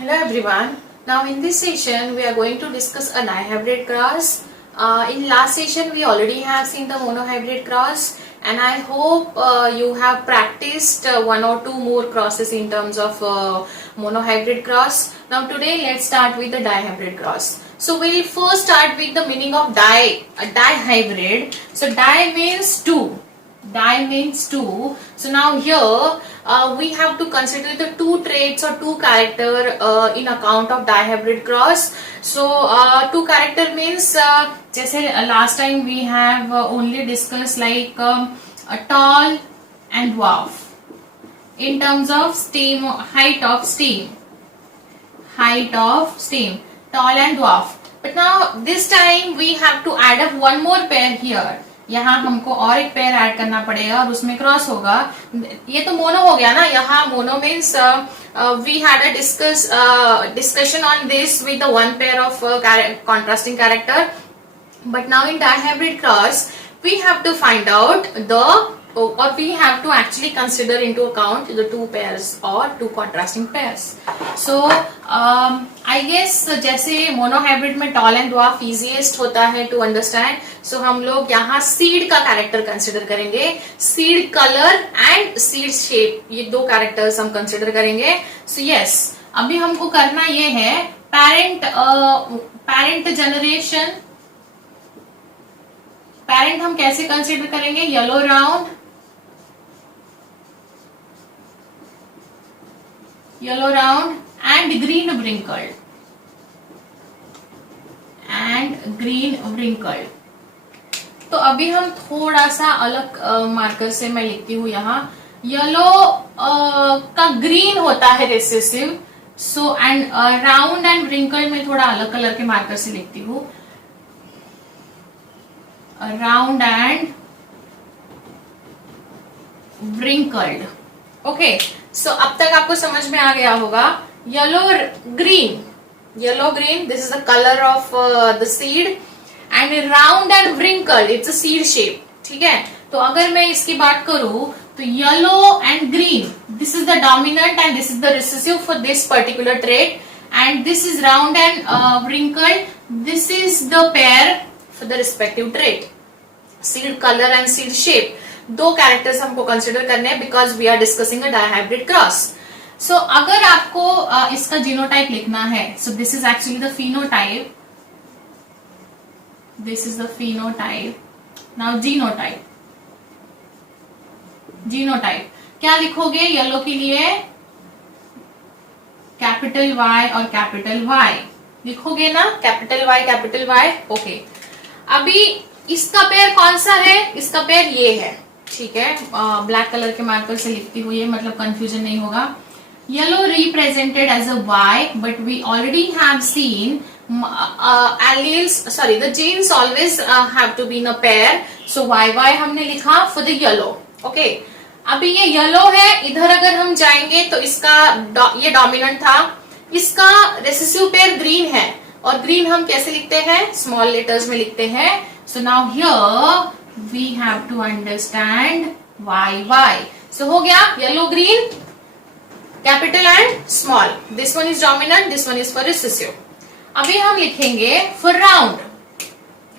Hello everyone. Now in this session we are going to discuss a dihybrid cross. In last session we already have seen the monohybrid cross, and I hope you have practiced one or two more crosses in terms of monohybrid cross. Now today let's start with the dihybrid cross. So we'll first start with the meaning of dihybrid. So di means two. Di means two. So now here we have to consider the two traits or two character in account of dihybrid cross. So two character means जैसे last time we have only discussed like a tall and dwarf in terms of stem, height of stem, tall and dwarf. But now this time we have to add up one more pair here. यहाँ हमको और एक pair add करना पड़ेगा और उसमें cross होगा. ये तो मोनो हो गया ना. यहाँ mono means we had a discussion on this with the one pair of contrasting character. But now in dihybrid cross we have to find out we have to actually consider into account the two pairs or two contrasting pairs. So I guess जैसे monohybrid में tall and dwarf easiest होता है to understand. So हम लोग यहाँ seed का character consider करेंगे. Seed color and seed shape, ये दो characters हम consider करेंगे. So yes, अभी हमको करना ये है parent generation. Parent हम कैसे consider करेंगे? Yellow round and green wrinkled. तो अभी हम थोड़ा सा अलग मार्कर से मैं लिखती हूँ यहाँ. येलो का ग्रीन होता है recessive. So and round and wrinkled में थोड़ा अलग कलर के मार्कर से लिखती हूँ. Round and wrinkled. ओके, सो अब तक आपको समझ में आ गया होगा. Yellow green, this is the color of the seed, and round and wrinkled, it's a seed shape. ठीक है. तो अगर मैं इसकी बात करूं तो yellow and green, this is the dominant and this is the recessive for this particular trait, and this is round and wrinkled, this is the pair for the respective trait. Seed color and seed shape, दो characters हमको consider करने हैं because we are discussing a dihybrid cross. So अगर आपको इसका genotype लिखना है, so this is actually the phenotype. Now genotype क्या लिखोगे? येलो के लिए कैपिटल वाई और कैपिटल वाई लिखोगे ना. Capital Y. ओके, अभी इसका पेयर कौन सा है? इसका पेयर ये है. ठीक है, ब्लैक कलर के मार्कर से लिखती हुई है, मतलब कंफ्यूजन नहीं होगा. Yellow represented as a Y, but we already have seen the genes always have to be in a pair. So Y हमने लिखा फॉर द येलो. ओके, अभी ये येलो है. इधर अगर हम जाएंगे तो इसका ये डोमिनेंट था. इसका रेसेसिव पेयर ग्रीन है, और ग्रीन हम कैसे लिखते हैं? स्मॉल लेटर्स में लिखते हैं. So now here we have to understand why. So हो गया yellow green, capital and small. This one is dominant, this one is for recessive. अभी हम लिखेंगे for round.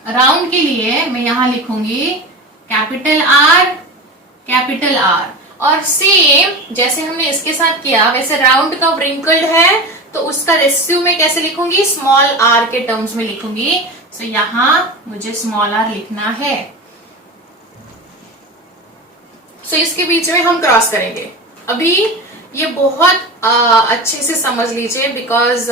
राउंड के लिए मैं यहां लिखूंगी कैपिटल R, और सेम जैसे हमने इसके साथ किया वैसे राउंड का wrinkled है तो उसका रेसिव में कैसे लिखूंगी? स्मॉल r के टर्म्स में लिखूंगी. सो यहां मुझे स्मॉल r लिखना है. सो इसके बीच में हम क्रॉस करेंगे. अभी ये बहुत अच्छे से समझ लीजिए बिकॉज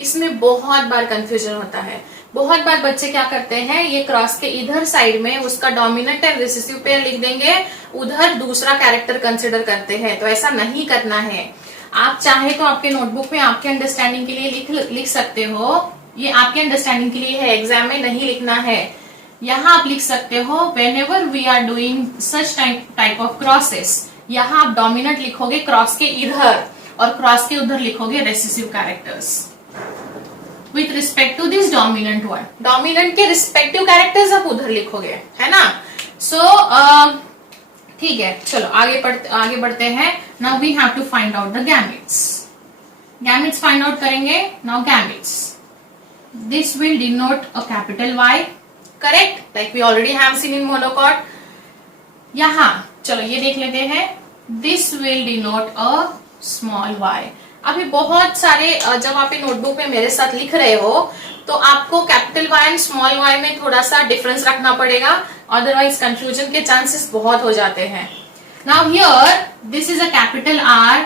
इसमें बहुत बार कंफ्यूजन होता है. बहुत बार बच्चे क्या करते हैं, ये क्रॉस के इधर साइड में उसका डोमिनेंट एंड रिसेसिव पेयर लिख देंगे, उधर दूसरा कैरेक्टर कंसिडर करते हैं. तो ऐसा नहीं करना है. आप चाहे तो आपके नोटबुक में आपके अंडरस्टैंडिंग के लिए लिख सकते हो. ये आपके अंडरस्टैंडिंग के लिए है, एग्जाम में नहीं लिखना है. यहाँ आप लिख सकते हो whenever we are doing such type of crosses. यहाँ आप डोमिनेंट लिखोगे क्रॉस के इधर और क्रॉस के उधर लिखोगे recessive characters with respect to this dominant one. Dominant के रिस्पेक्टिव कैरेक्टर्स आप उधर लिखोगे, है ना. सो ठीक है, चलो आगे बढ़ते हैं. Now we have to find out the gametes. Gametes find out करेंगे. Now gametes, this will denote a capital Y, correct, like we already have seen in monocot. यहां चलो ये देख लेते हैं, this will denote a small y. अभी बहुत सारे जब आप नोटबुक में मेरे साथ लिख रहे हो तो आपको capital Y and small y में थोड़ा सा डिफरेंस रखना पड़ेगा, अदरवाइज कंफ्यूजन के चांसेस बहुत हो जाते हैं. Now here this is a capital R,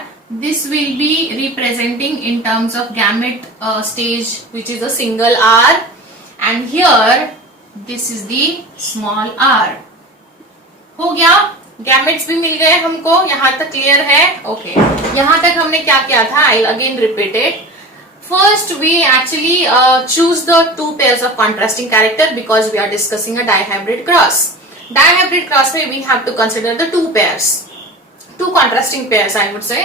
this will be representing in terms of gamete stage which is a single R, and here this is the small r. हो गया, gametes भी मिल गए हमको, यहां तक क्लियर है. ओके, यहां तक हमने क्या किया था, I again repeat it. First we actually choose the two pairs of contrasting character because we are discussing a dihybrid cross. Dihybrid cross में we have to consider the two pairs, two contrasting pairs I would say.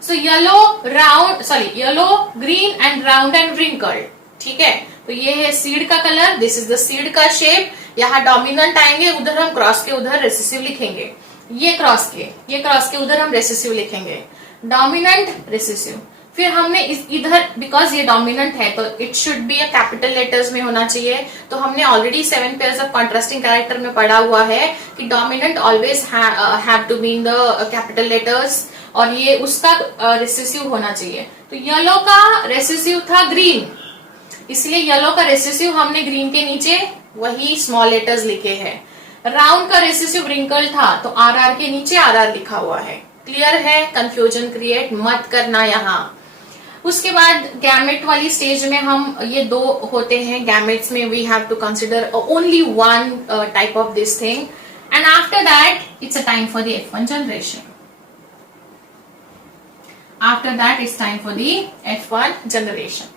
So yellow green and round and wrinkled. ठीक है, तो ये है seed का colour, this is the seed का shape. यहाँ dominant आएंगे, उधर हम क्रॉस के उधर रेसेसिव लिखेंगे. ये क्रॉस के उधर हम रेसेसिव लिखेंगे, डोमिनेंट रेसेसिव. फिर हमने इधर, बिकॉज ये डोमिनेंट है तो it should be a capital letters में होना चाहिए. तो हमने already 7 pairs of contrasting character में पढ़ा हुआ है कि dominant always have to be in the capital letters, और ये उसका रेसेसिव होना चाहिए. तो येलो का रेसेसिव था ग्रीन, इसलिए येलो का रेसेसिव हमने ग्रीन के नीचे वही स्मॉल लेटर्स लिखे हैं. राउंड का रेसेसिव रिंकल था तो आर के नीचे आर लिखा हुआ है. क्लियर है, कंफ्यूजन क्रिएट मत करना यहाँ. उसके बाद गैमेट वाली स्टेज में हम, ये दो होते हैं गैमेट्स में, we have to consider only one type of this thing, and after that it's a time for the F1 generation. After that it's time for the F1 generation.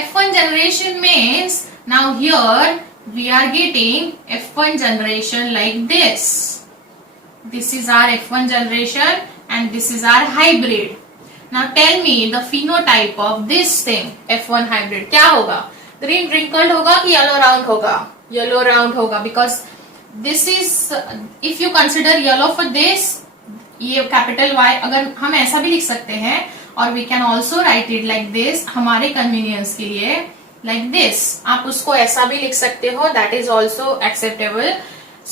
F1 generation means now here we are getting F1 generation like this. This is our F1 generation and this is our hybrid. Now tell me the phenotype of this thing, F1 hybrid क्या होगा? Green wrinkled होगा कि yellow round होगा? Yellow round होगा, because this is, if you consider yellow for this, ये capital Y, अगर हम ऐसा भी लिख सकते हैं, और we can also write it like this, हमारे कन्वीनियंस के लिए लाइक दिस. आप उसको ऐसा भी लिख सकते हो, that is also acceptable.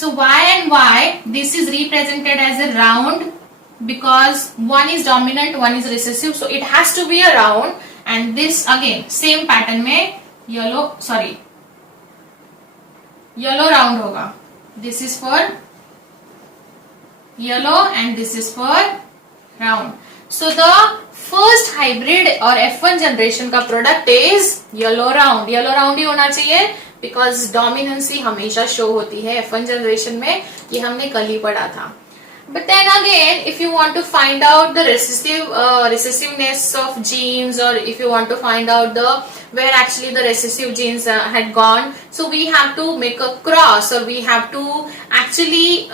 So Y and Y, this is represented as a round because one is dominant, one is recessive, so it has to be a round. And this again same pattern में yellow round होगा. This is for yellow and this is for round. So the first hybrid और F1 generation का product is yellow round. Yellow round ही होना चाहिए because dominancy हमेशा show होती है F1 generation में, ये हमने कल ही पढ़ा था. But then again, if you want to find out the recessiveness of genes, or if you want to find out where actually the recessive genes had gone, so we have to make a cross, or we have to actually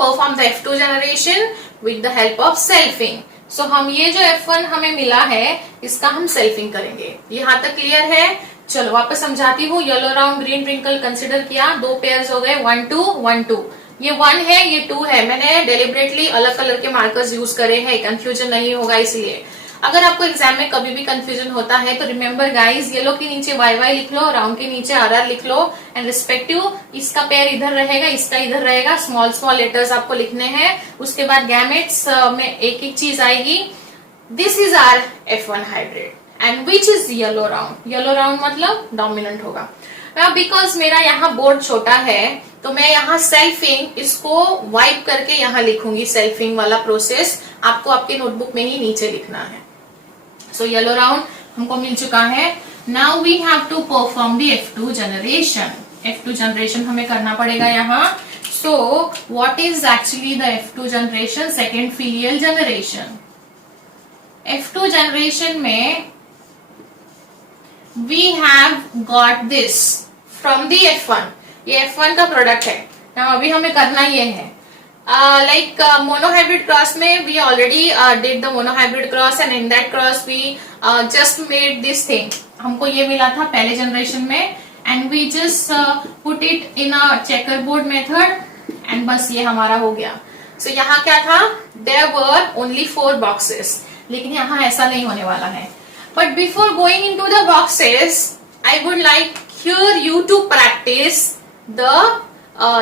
perform the F2 generation with the help of selfing. So हम ये जो F1 हमें मिला है, इसका हम selfing करेंगे. यहाँ तक क्लियर है? चलो वापस समझाती हूँ. Yellow round green twinkle consider किया, दो पेयर्स हो गए, 1 2 1 2. ये 1 है, ये 2 है. मैंने डेलिबरेटली अलग कलर के मार्कर्स यूज करे हैं, कंफ्यूजन नहीं होगा इसलिए. अगर आपको एग्जाम में कभी भी कंफ्यूजन होता है तो रिमेंबर गाइस, येलो के नीचे YY लिख लो, राउंड के नीचे RR लिख लो, एंड रिस्पेक्टिव इसका पेयर इधर रहेगा, इसका इधर रहेगा. स्मॉल स्मॉल लेटर्स आपको लिखने हैं. उसके बाद गैमेट्स में एक एक चीज आएगी. This is our F1 hybrid and which is yellow round. Yellow round मतलब डोमिनेंट होगा. बिकॉज मेरा यहाँ बोर्ड छोटा है तो मैं यहाँ सेल्फिंग इसको वाइप करके यहाँ लिखूंगी. सेल्फिंग वाला प्रोसेस आपको आपके नोटबुक में ही नीचे लिखना है. सो येलो राउंड हमको मिल चुका है. Now we have to perform the F2 generation. F2 generation हमें करना पड़ेगा यहाँ. So what is actually the F2 generation? Second filial generation. F2 generation में we have got this from the F1. ये F1 का प्रोडक्ट है. Now अभी हमें करना ये है, like monohybrid cross में we already did the monohybrid cross, and in that cross we just made this thing. हमको ये मिला था पहले जनरेशन में, and we just put it in a checkerboard method, and बस ये हमारा हो गया. सो यहाँ क्या था, देयर वर ओनली 4 बॉक्सेस, लेकिन यहाँ ऐसा नहीं होने वाला है. But before going into the boxes, I would like hear you to practice the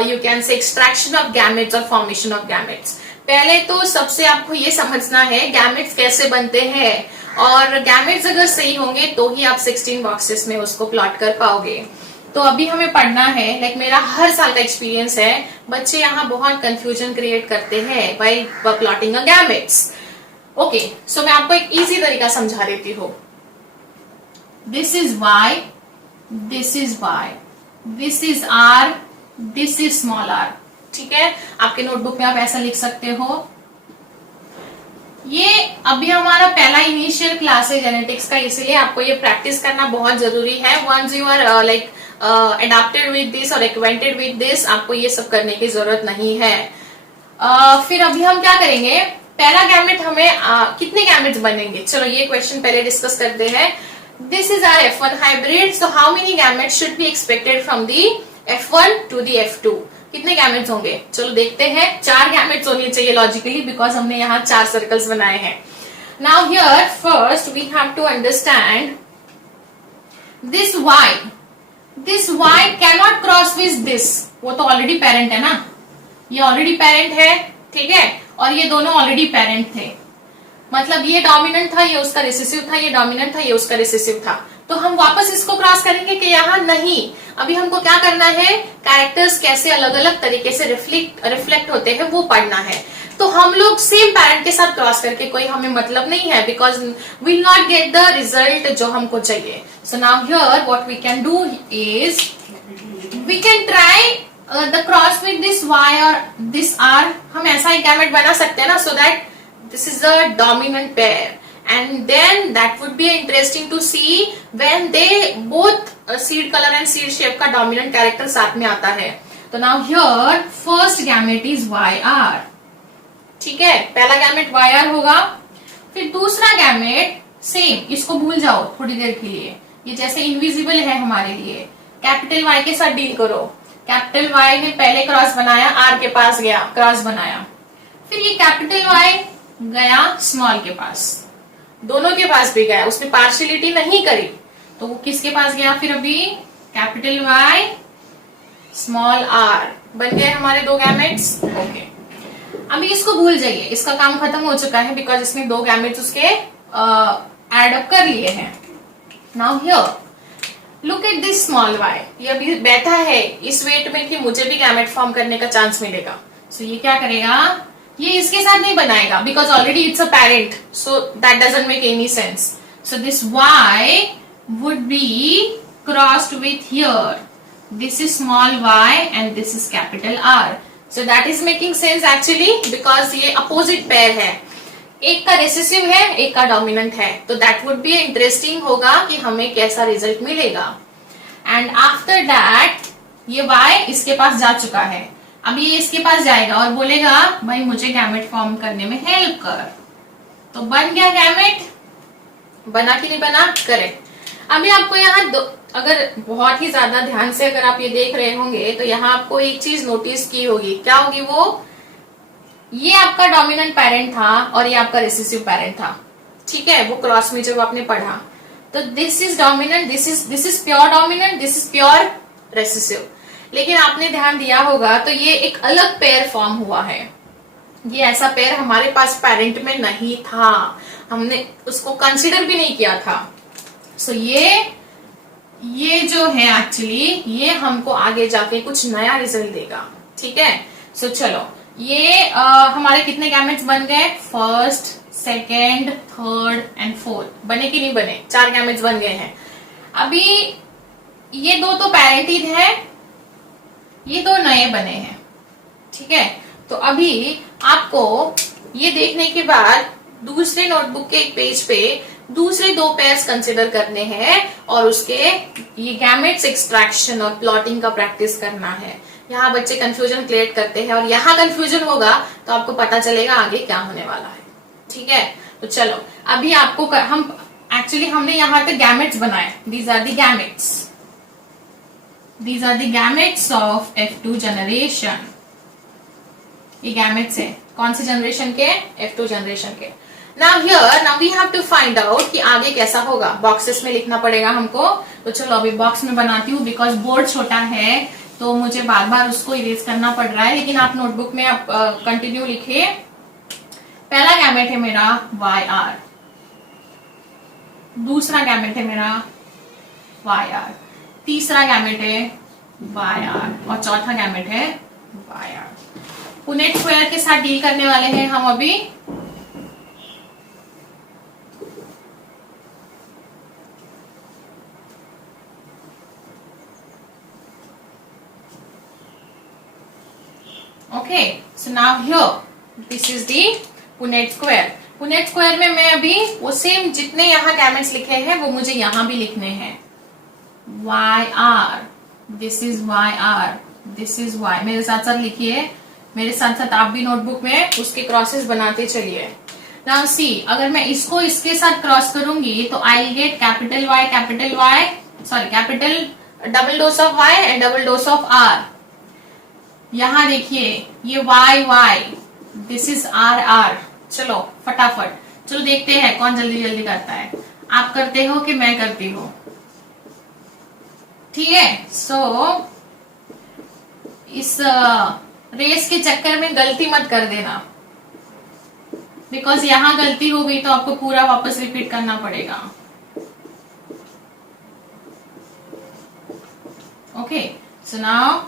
you can say extraction of gametes or formation of gametes. पहले तो सबसे आपको ये समझना है gametes कैसे बनते हैं, और gametes अगर सही होंगे तो ही आप 16 बॉक्सेस में उसको प्लॉट कर पाओगे. तो अभी हमें पढ़ना है, लाइक मेरा हर साल का एक्सपीरियंस है, बच्चे यहाँ बहुत कंफ्यूजन क्रिएट करते हैं by plotting a gametes. Okay, so मैं आपको एक इजी तरीका समझा देती हूँ. This is y, this is y, this is r, this is small r. ठीक है, आपके नोटबुक में आप ऐसा लिख सकते हो. ये अभी हमारा पहला इनिशियल क्लास है जेनेटिक्स का, इसलिए आपको ये प्रैक्टिस करना बहुत जरूरी है. Once you are like adopted with this और एक्वेंटेड विद दिस, आपको ये सब करने की जरूरत नहीं है. फिर अभी हम क्या करेंगे, पहला गैमेट हमें कितने गैमेट्स बनेंगे, चलो ये क्वेश्चन पहले डिस्कस करते हैं. This is our F1 hybrid, so how many gametes should be expected from the F1 to the F2. कितने गैमेट्स होंगे, चलो देखते हैं. 4 गैमेट्स होने चाहिए लॉजिकली, बिकॉज हमने यहाँ 4 सर्कल्स बनाए हैं. Now here first we have to understand this y cannot cross with this. वो तो ऑलरेडी पेरेंट है ना, ये ऑलरेडी पेरेंट है, ठीक है, और ये दोनों ऑलरेडी पेरेंट थे. मतलब ये डोमिनेंट था, ये उसका रिसेसिव था, ये डोमिनेंट था, ये उसका रिसेसिव था. तो हम वापस इसको क्रॉस करेंगे कि यहाँ नहीं. अभी हमको क्या करना है, कैरेक्टर्स कैसे अलग अलग तरीके से रिफ्लेक्ट होते हैं वो पढ़ना है. तो हम लोग सेम पेरेंट के साथ क्रॉस करके कोई हमें मतलब नहीं है, because will not get the result जो हमको चाहिए. So now here what we can do is we can try the cross with this y और दिस r. हम ऐसा एक गैमेट बना सकते हैं ना, so that this is the dominant pair, and then that would be interesting to see when they both seed color and seed shape का dominant character साथ में आता है. तो now here first gamete is YR. ठीक है, पहला gamete YR होगा. फिर दूसरा गैमेट सेम, इसको भूल जाओ थोड़ी देर के लिए, ये जैसे इनविजिबल है हमारे लिए. कैपिटल Y के साथ डील करो. कैपिटल Y ने पहले क्रॉस बनाया, R के पास गया, क्रॉस बनाया. फिर ये कैपिटल Y गया स्मॉल के पास, दोनों के पास भी गया, उसने पार्शियलिटी नहीं करी, तो वो किसके पास गया फिर अभी, कैपिटल Y स्मॉल r. बन गए हमारे 2 गैमेट्स. ओके, अभी इसको भूल जाइए, इसका काम खत्म हो चुका है, बिकॉज इसने 2 गैमेट्स उसके एड अप कर लिए हैं. Now here look at this small y. ये अभी बैठा है इस वेट में कि मुझे भी गैमेट फॉर्म करने का चांस मिलेगा. सो ये क्या करेगा, ये इसके साथ नहीं बनाएगा, because already it's a parent, so that doesn't make any sense. So this y would be crossed with here, this is small y and this is capital R. So that is making sense actually, because ये opposite pair है, एक का recessive है, एक का dominant है. तो that would be interesting होगा कि हमें कैसा रिजल्ट मिलेगा. एंड आफ्टर दैट ये y इसके पास जा चुका है, अब ये इसके पास जाएगा और बोलेगा भाई मुझे गैमेट फॉर्म करने में हेल्प कर. तो बन गया गैमेट, बना कि नहीं बना, करेक्ट. अभी आपको यहाँ अगर बहुत ही ज्यादा ध्यान से अगर आप ये देख रहे होंगे तो यहाँ आपको एक चीज नोटिस की होगी, क्या होगी वो, ये आपका डोमिनेंट पेरेंट था और ये आपका रिसेसिव पेरेंट था. ठीक है, वो क्रॉस में जब आपने पढ़ा, तो this is dominant, this is pure dominant, this is pure recessive. लेकिन आपने ध्यान दिया होगा तो ये एक अलग पेयर फॉर्म हुआ है. ये ऐसा पेयर हमारे पास पेरेंट में नहीं था, हमने उसको कंसीडर भी नहीं किया था. सो ये जो है एक्चुअली ये हमको आगे जाके कुछ नया रिजल्ट देगा. ठीक है, सो चलो ये हमारे कितने गैमेट्स बन गए, first, second, third and fourth. बने कि नहीं बने, 4 गैमेट्स बन गए हैं. अभी ये 2 तो पेरेंट ही है, ये 2 नए बने हैं. ठीक है, तो अभी आपको ये देखने के बाद दूसरे नोटबुक के एक पेज पे दूसरे 2 पेयर्स कंसिडर करने हैं और उसके ये गैमेट्स एक्सट्रैक्शन और प्लॉटिंग का प्रैक्टिस करना है. यहाँ बच्चे कंफ्यूजन क्रिएट करते हैं और यहाँ कंफ्यूजन होगा तो आपको पता चलेगा आगे क्या होने वाला है. ठीक है, तो चलो अभी आपको हमने यहाँ पे गैमेट्स बनाए. These are the gametes, these are the gametes of F2 generation. ये गैमेट्स है. कौन सी जनरेशन के? F2 जनरेशन के। Now we have to find out कि आगे कैसा होगा। बॉक्सेस में लिखना पड़ेगा हमको, तो चलो अभी बॉक्स में बनाती हूँ, बिकॉज बोर्ड छोटा है तो मुझे बार बार उसको इरेज करना पड़ रहा है, लेकिन आप नोटबुक में आप कंटिन्यू लिखिए। पहला गैमेट है मेरा YR, दूसरा गैमेट है मेरा YR, तीसरा गैमेट है YR और चौथा गैमेट है YR। पुनेट स्क्वायर के साथ डील करने वाले हैं हम अभी। Okay, so now here this is the Punnett square. Punnett square में मैं अभी वो सेम जितने यहाँ गैमेट्स लिखे हैं वो मुझे यहाँ भी लिखने हैं। YR, this is YR, this is Y। मेरे साथ साथ लिखिए, मेरे साथ साथ आप भी नोटबुक में उसके क्रॉसेस बनाते चलिए। नाउ सी, अगर मैं इसको इसके साथ क्रॉस करूंगी तो I will get capital Y, sorry capital double dose of Y and double dose of R। यहां देखिए ये Y, दिस इज R। चलो फटाफट, चलो देखते हैं कौन जल्दी जल्दी करता है। आप करते हो कि मैं करती हूँ? ठीक है, सो इस रेस के चक्कर में गलती मत कर देना, बिकॉज यहां गलती हो गई तो आपको पूरा वापस रिपीट करना पड़ेगा। ओके, सो नाउ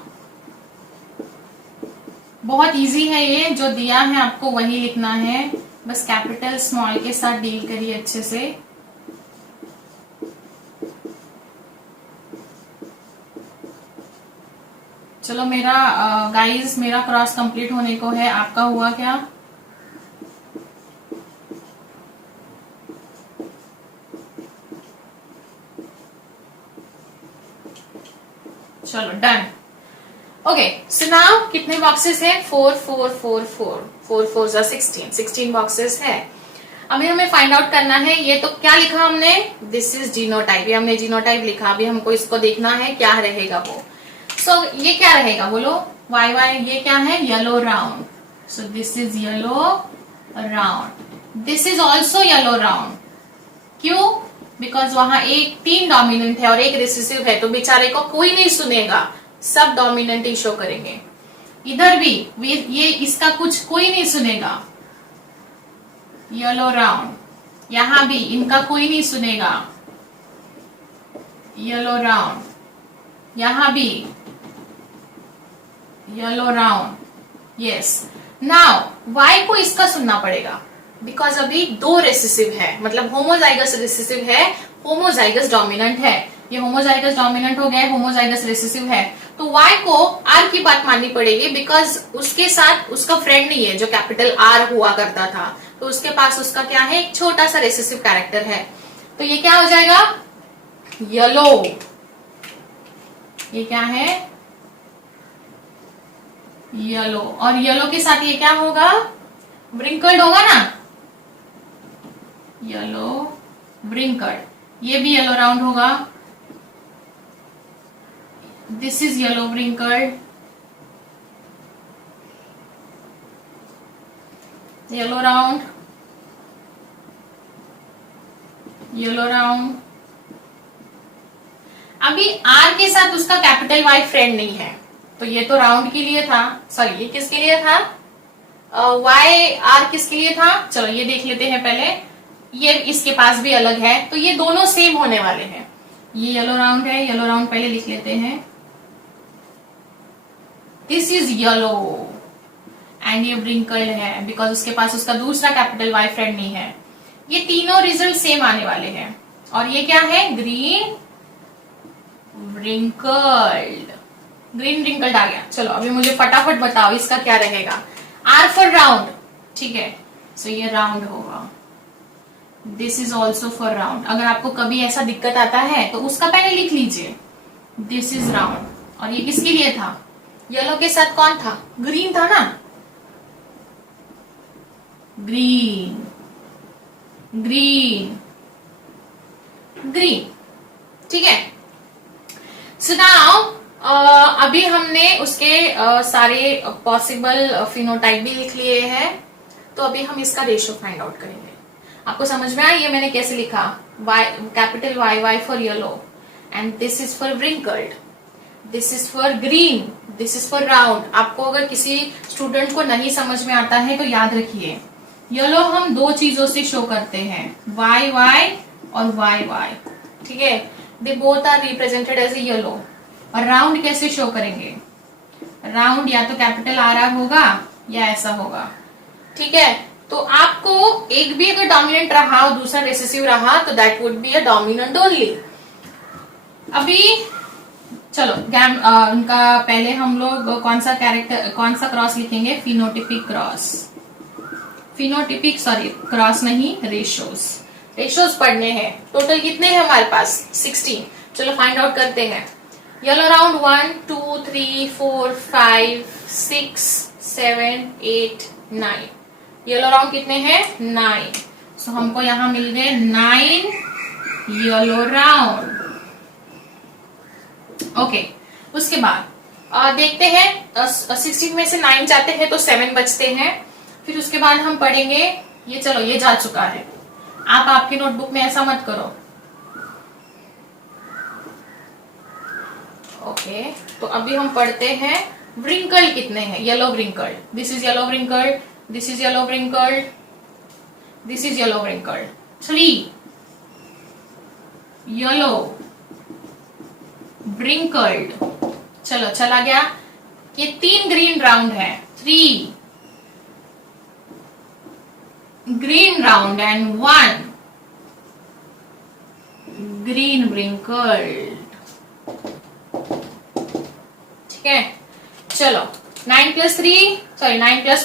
बहुत इजी है ये, जो दिया है आपको वही लिखना है, बस कैपिटल स्मॉल के साथ डील करिए अच्छे से। चलो मेरा गाइस मेरा क्रॉस कंप्लीट होने को है, आपका हुआ क्या? चलो डन। ओके, सो नाउ कितने बॉक्सेस है? 4 4 4 4 4 4 16 बॉक्सेस है। अभी हमें फाइंड आउट करना है, ये तो क्या लिखा हमने? दिस इज जीनोटाइप, ये हमने जीनोटाइप लिखा। अभी हमको इसको देखना है क्या रहेगा वो। सो ये क्या रहेगा बोलो? Y, ये क्या है? Yellow round. So this is yellow round, this is also yellow round. क्यों? बिकॉज वहां एक 3 डोमिनेंट है और एक रिसेसिव है, तो बेचारे को कोई नहीं सुनेगा, सब डोमिनेंट ही शो करेंगे। इधर भी ये इसका कुछ कोई नहीं सुनेगा, येलो राउंड। यहां भी इनका कोई नहीं सुनेगा, येलो राउंड। यहां भी yellow round. Yes, now Y को इसका सुनना पड़ेगा, बिकॉज अभी 2 रेसेसिव है, मतलब होमोजाइगस रेसेसिव है, होमोजाइगस डोमिनेंट है। ये होमोजाइगस डोमिनेंट हो गया, होमोजाइगस रेसेसिव है, तो Y को R की बात माननी पड़ेगी, बिकॉज उसके साथ उसका फ्रेंड नहीं है जो कैपिटल R हुआ करता था, तो उसके पास उसका क्या है? एक छोटा सा रेसेसिव कैरेक्टर है। तो ये क्या हो जाएगा? येलो। ये क्या है? येलो। और येलो के साथ ये क्या होगा? ब्रिंकल्ड होगा ना, येलो ब्रिंकल्ड। ये भी येलो राउंड होगा, this is yellow wrinkled, yellow round, yellow round. अभी R के साथ उसका कैपिटल Y फ्रेंड नहीं है, तो ये तो राउंड के लिए था, सॉरी ये किसके लिए था? Y R किसके लिए था? चलो ये देख लेते हैं पहले। ये इसके पास भी अलग है, तो ये दोनों सेम होने वाले हैं। ये येलो राउंड है, येलो राउंड पहले लिख लेते हैं, दिस इज येलो एंड ये ब्रिंकल्ड है, बिकॉज उसके पास उसका दूसरा कैपिटल Y फ्रेंड नहीं है। ये तीनों रिजल्ट सेम आने वाले हैं। और ये क्या है? ग्रीन ब्रिंकल्ड, ग्रीन ब्रिंकल्ड आ गया। चलो अभी मुझे फटाफट बताओ इसका क्या रहेगा? R फॉर राउंड, ठीक है, सो ये राउंड होगा, this is also for round. अगर आपको कभी ऐसा दिक्कत आता है तो उसका पहले लिख लीजिए, दिस इज राउंड। और ये किसके लिए था? येलो के साथ कौन था? ग्रीन था ना, ग्रीन ग्रीन ग्रीन, ठीक है। सो नाउ अभी हमने उसके सारे पॉसिबल फिनोटाइप भी लिख लिए हैं, तो अभी हम इसका रेशियो फाइंड आउट करेंगे। आपको समझ में आया ये मैंने कैसे लिखा? Y, capital Y for yellow, and this is for wrinkled, this is for green, this is for round. आपको अगर किसी स्टूडेंट को नहीं समझ में आता है तो याद रखिए, येलो हम दो चीजों से शो करते हैं, वाई और वाई। ठीक है, they both are represented as a yellow. और राउंड कैसे शो करेंगे? राउंड या तो कैपिटल आर होगा या ऐसा होगा। ठीक है, तो आपको एक भी अगर डोमिनेंट रहा और दूसरा रिसेसिव रहा तो that would be a dominant only. अभी चलो उनका पहले हम लोग कौन सा क्रॉस लिखेंगे? Phenotypic cross. क्रॉस नहीं, रेशोज पढ़ने हैं। टोटल कितने हैं हमारे पास? 16। चलो फाइंड आउट करते हैं। Yellow round 1 2 3 4 5 6 7 8 9। येलो राउंड कितने हैं? 9। सो हमको यहां मिल गए 9 येलो राउंड। ओके, उसके बाद देखते हैं 16 में से 9 जाते हैं तो 7 बचते हैं। फिर उसके बाद हम पढ़ेंगे, ये जा चुका है। आप आपकी नोटबुक में ऐसा मत करो। ओके, तो अभी हम पढ़ते हैं व्रिंकल कितने हैं। Yellow wrinkle, this is yellow wrinkle, this is yellow wrinkle, this is yellow wrinkle. 3 yellow wrinkled. चलो चला गया। ये 3 ग्रीन राउंड है, 3 green round and 1 green wrinkled. ठीक है, चलो 9 +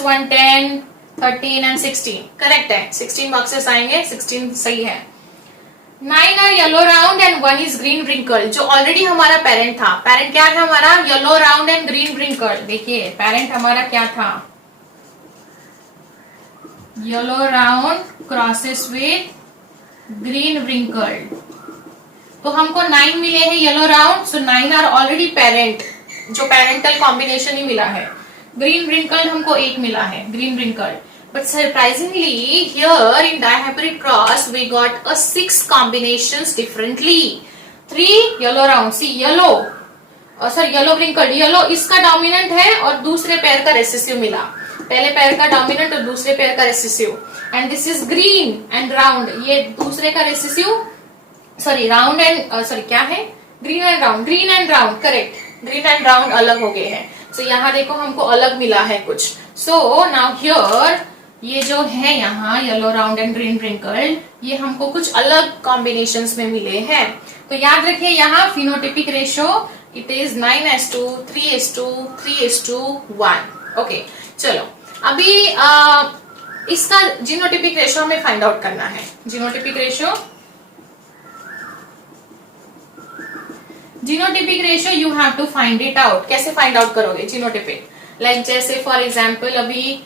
1 10 13 एंड 16 करेक्ट है। 16 बॉक्सेस आएंगे, 16 सही है। 9 are yellow round and 1 is green wrinkle. जो ऑलरेडी हमारा पेरेंट था, पेरेंट क्या है हमारा? Yellow round and green wrinkle. देखिए पेरेंट हमारा क्या था? Yellow round crosses with green wrinkle. तो हमको 9 मिले हैं yellow round, so 9 are already parent, जो पेरेंटल कॉम्बिनेशन ही मिला है। ग्रीन व्रिंकल हमको 1 मिला है, green wrinkle. But surprisingly, here in dihybrid cross, we got a 6 combinations differently. 3 yellow round. See yellow, yellow wrinkled. Yellow इसका डोमिनेंट है और दूसरे पैर का रेसेसिव मिला। पहले पैर का डोमिनेंट और दूसरे पैर का recessive. And this is green and round, ये दूसरे का रेसेसिव, राउंड एंड क्या है? Green and round, correct. Green and round अलग हो गए हैं। सो यहाँ देखो हमको अलग मिला है कुछ। सो नाउ हियर ये जो है यहाँ yellow round and green wrinkle, ये हमको कुछ अलग कॉम्बिनेशंस में मिले हैं। तो याद रखिए यहाँ phenotypic ratio it is 9:2, 3:2, 3:1। Okay, चलो अभी इसका जीनोटिपिक रेशियो हमें फाइंड आउट करना है। Genotypic ratio you have to find it out. कैसे फाइंड आउट करोगे जीनोटिपिक? लाइक जैसे फॉर एग्जाम्पल अभी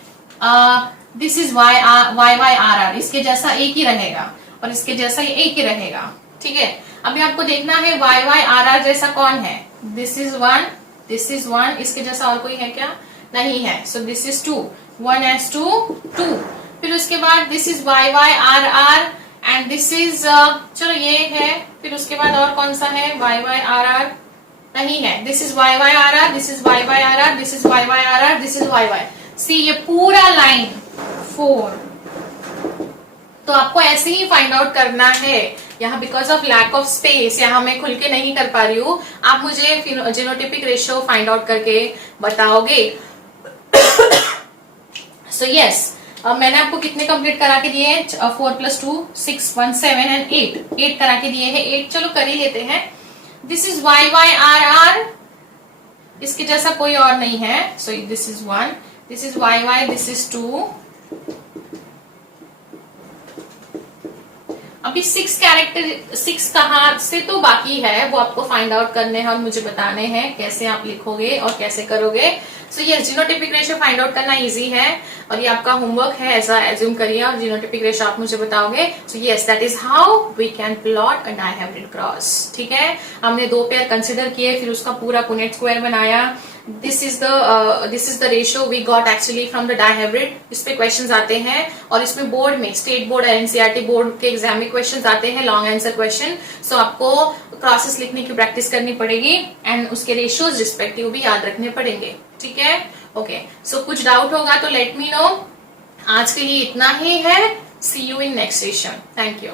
this is Y R R, इसके जैसा एक ही रहेगा और इसके जैसा ये एक ही रहेगा। ठीक है, अभी आपको देखना है वाई आर आर जैसा कौन है। दिस इज 1, इसके जैसा और कोई है क्या? नहीं है। So this is 2, 1:2, 2। फिर उसके बाद this is Y R R and this is चलो ये है। फिर उसके बाद और कौन सा है? वाई आर आर नहीं है। This is Y R R, this is Y R R, this is Y R R, this is Y. See ये पूरा लाइन 4। तो आपको ऐसे ही फाइंड आउट करना है। यहाँ because of lack of space यहाँ मैं खुल के नहीं कर पा रही हूँ, आप मुझे जीनोटिपिक रेशियो फाइंड आउट करके बताओगे। सो यस, मैंने आपको कितने कंप्लीट करा के दिए हैं? 4 + 2 6 1 7 एंड 8 करा के दिए हैं। 8 चलो कर ही लेते हैं। This is Y R R, इसके जैसा कोई और नहीं है। So this is 1, this is Y, this is 2, अभी 6 कहाँ से तो बाकी है, वो आपको फाइंड आउट करने हैं और मुझे बताने हैं कैसे आप लिखोगे और कैसे करोगे। सो ये जीनोटिपिक रेशियो फाइंड आउट करना इजी है और ये आपका होमवर्क है, ऐसा एज्यूम करिए, और जीनोटिपिक रेशियो आप मुझे बताओगे। So yes, that is how we can plot a dihybrid cross. ठीक है, हमने 2 पेयर कंसिडर किए, फिर उसका पूरा पुनेट स्क्वायर बनाया। This is the ratio we got actually from the dihybrid. इस पे क्वेश्चंस आते हैं और इसमें बोर्ड में, स्टेट बोर्ड और एनसीईआरटी बोर्ड के एग्जाम में क्वेश्चंस आते हैं, लॉन्ग आंसर क्वेश्चन। सो आपको क्रॉसेस लिखने की प्रैक्टिस करनी पड़ेगी एंड उसके रेशियोज रिस्पेक्टिव भी याद रखने पड़ेंगे। ठीक है, ओके। सो कुछ डाउट होगा तो लेट मी नो। आज के लिए इतना ही है। See you in next session. Thank you.